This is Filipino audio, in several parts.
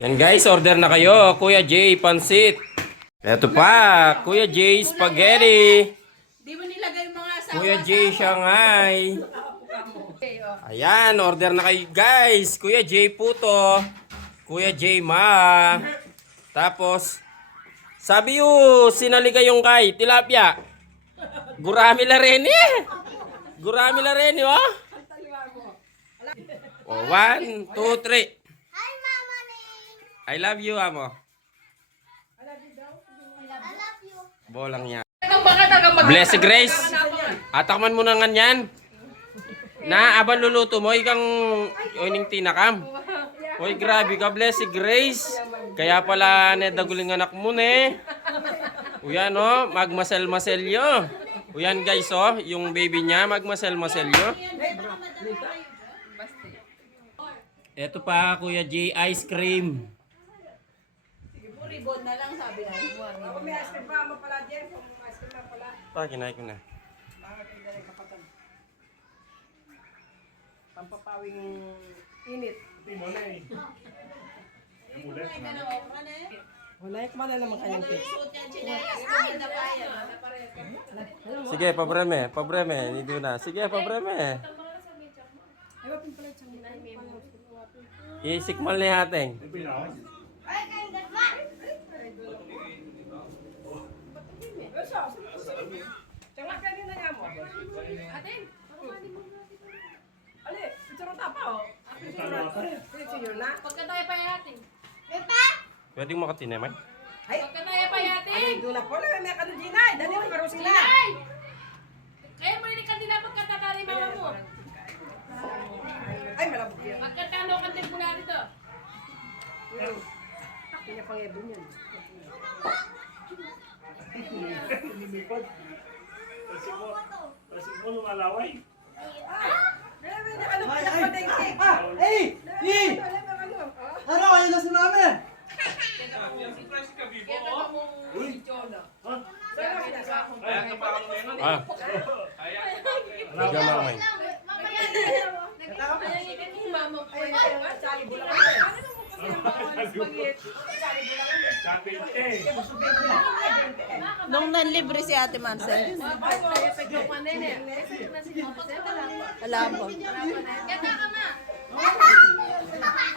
Yan guys, order na kayo. Kuya J, pansit. Eto pa, Kuya J, spaghetti. Di mo nilagay yung mga asawa. Kuya J, Shanghai. Ayan, order na kayo guys. Kuya J, puto. Kuya J, ma. Tapos, sabi yung sinali kayong kay tilapia. Gurami la rin eh. Gurami la rin oh. Oh, 1, 2, 3. Hi, Mama Ning. I love you, amo. I love you. Bolang niya. Bless Blessed Grace. Atakman mo na nga yan. Na, aban luluto mo, ikang oining tinakam. Oy, grabe ka, Blessed Grace. Kaya pala, nedaguling anak mo, ne. Uyan, oh, magmasel-masel yo. Uyan, guys, oh, yung baby niya, magmasel-masel yo. Eto pa, Kuya J, ice cream. Ribon na lang sabi na. May ice cream pa mo pala dyan. Kung ice cream na pala. Pa, kinain ko na. Pampapawing init. Wala yung kumala naman kanyang cake. Sige, pabreme, pabreme, hindi na. Sige, pabreme. Isikmal na yating. Ay, kayo dalawa. Tsaka kanina nga mo. Atin, Ali, picture tapa o. Picture na. pagka tayo pa yatin. Pepa? Pwede mo makatinamay? Ay, Pagka tayo pa yatin. ay, doon na po na. May kanudinay. Dali mo karo sila. Ay! Kaya mo rin kanila pagkatakari mama mo. Ay, malabog yan. Pagkatano ka din mula rito. Kanya pang ebon yan. Kasi mo lumalaway. Kaya may nakalupit pa na yung cake. Hey! Hey! Ano kayo na si mami? Kaya ka mong ichona. Kaya ka pa ako ngayon. Ah, medyo mamay. Kaya ikan yung mama ko. Sali bulang. Sabi eh. Nung nanlibre si Ate Marcel. Wala po.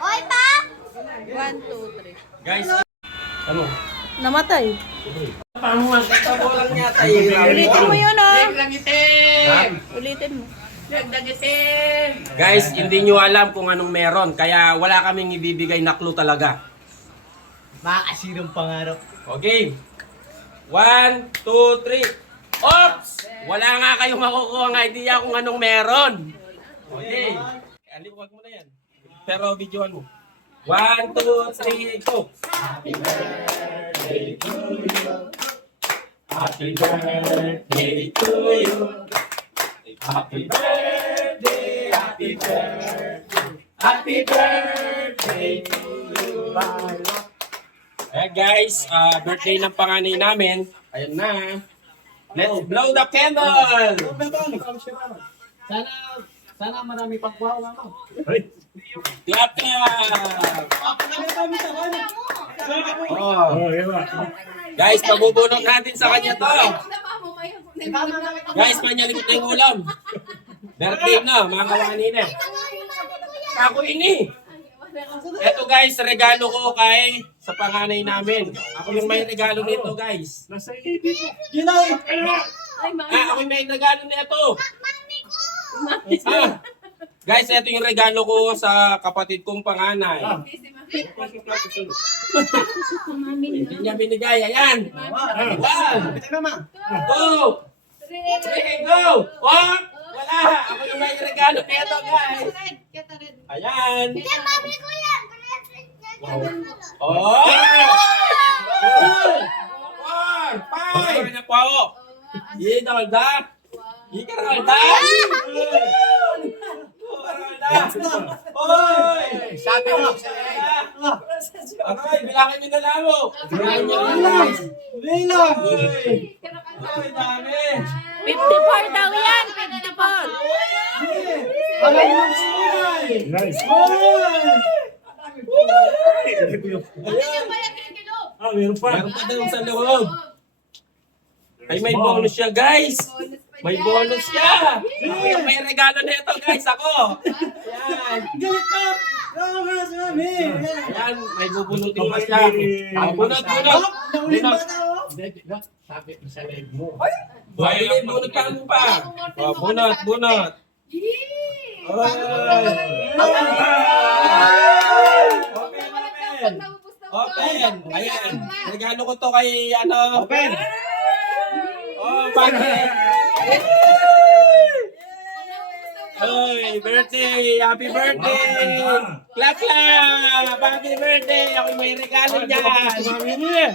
Oy, pa? 1, 2, 3. Guys, ano? Namatay. Pamuhan ka bolang niya tayo. Ulitin mo yun, oh. Ha? Ulitin mo. Guys, hindi nyo alam kung anong meron. Kaya wala kaming ibibigay na clue talaga. Makakasirang pangarap. Okay. 1, 2, 3. Oops! Wala nga kayong makukuha nga idea kung anong meron. Okay. Aliwag mo na yan. Pero videoan mo. 1, 2, 3, go! Happy birthday to you. Happy birthday to you. Happy birthday, happy birthday. Happy birthday to you. Eh guys, birthday ng panganay namin. Ayan na. Let's blow the candle! Sana marami pagbawa nga ako. Clap clap! Oh. Oh, yan ba? Guys, pabubunot natin sa kanya to. Guys, manyalikot na yung ulam. Birthday na, mga kawanin eh. Ako ini. Eto guys, regalo ko kay sa panganay namin. Ako yung may regalo nito guys. Nasa ibig mo. Ginay! Ako yung may regalo nito. Ah, guys, ito yung regalo ko sa kapatid kong panganay. Hindi niya binigay. Ayan. 1, Bitin naman. 2, 3, go! Oh! Wala! Ako yung may regalo nito guys. Ayan. Yan, mami ko yan. Oh! 4, 5! Ano pa ako? Idolda! Ikaralda! Oy! Sabi mo sa okay, bilangin nyo na lang mo. Bilangin nyo na lang. Bilang! Oy, dami. 54 daw yan. 54. Alam mo si Ginay! Nice. Oy! Ayan ba yung kikinog? Ah, meron pa. Meron pa daw sa loob. Ay, may bonus siya, guys. May bonus siya. Ako yung may regalo nito, guys. Ako. Ayan. Galit ka! Kaya mo na si Mami! Ayan, may bubunutin pa siya. Bunot, bunot. Nahuli yung bata oh! Ay, bunot pa mo pa. Oh, bunot, bunot. Yee! Open. Ayan. Regalo ko to kay ano. Open. Oh, bakit? Oy, birthday! Happy birthday! Clap, clap! Happy birthday! Ako may regalo dyan! Mami mo eh.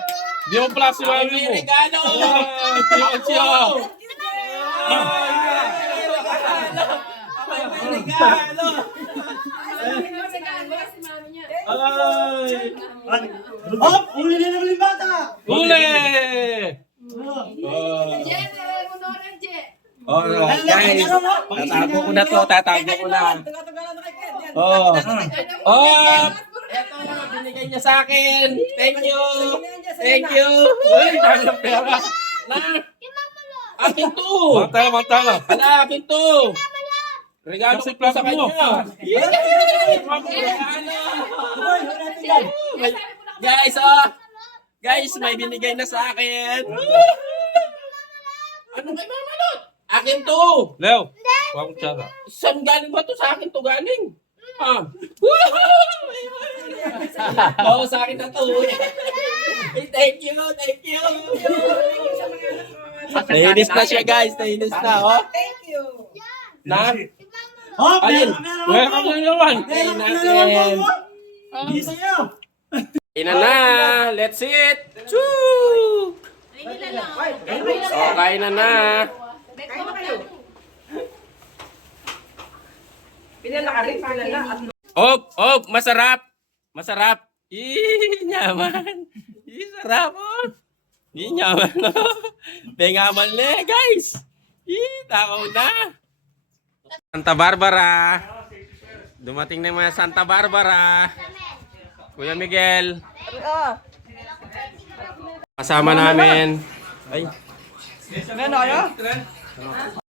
Di mo pala si Ako mami may mo. regalo! Ako may regalo! Ay! Hop! Huli na naman yung bata! Huli! Alright, guys. Tatago ko na to. Tatago ko na. Taga-tagalan na kay Ken. Yan. Oh. Oh! Eto, binigay niya sa akin. Thank you. Thank you. Uy, dahil ng pera. Na, akin to. Mantala, mantala. Ala, akin to. Regalo ko pa sa kanya. Guys, guys, may binigay na sa akin. Ano kay Mama Lot? Akin to. Leo, huwag tsara. Saan galing ba to? Sa akin to galing. Ah. Oo, sa akin na to. Thank you, thank you. Nahinis na siya, guys. Nahinis na, oh. Thank you. Na? Hop! Ayun. Welcome na naman. Kain natin. Hindi sa'yo! Ina na. Let's eat. Choo! Oh, kain na na. Kain na kayo. Pinala ka rin, pinala. At Op, masarap. Masarap. Nyaman. Sarap, oh. Nyaman, oh. Bengamal na, guys. Takaw na. Santa Barbara. Dumating na yung mga Santa Barbara. Kuya Miguel. Kasama namin. Ay. Meron kayo?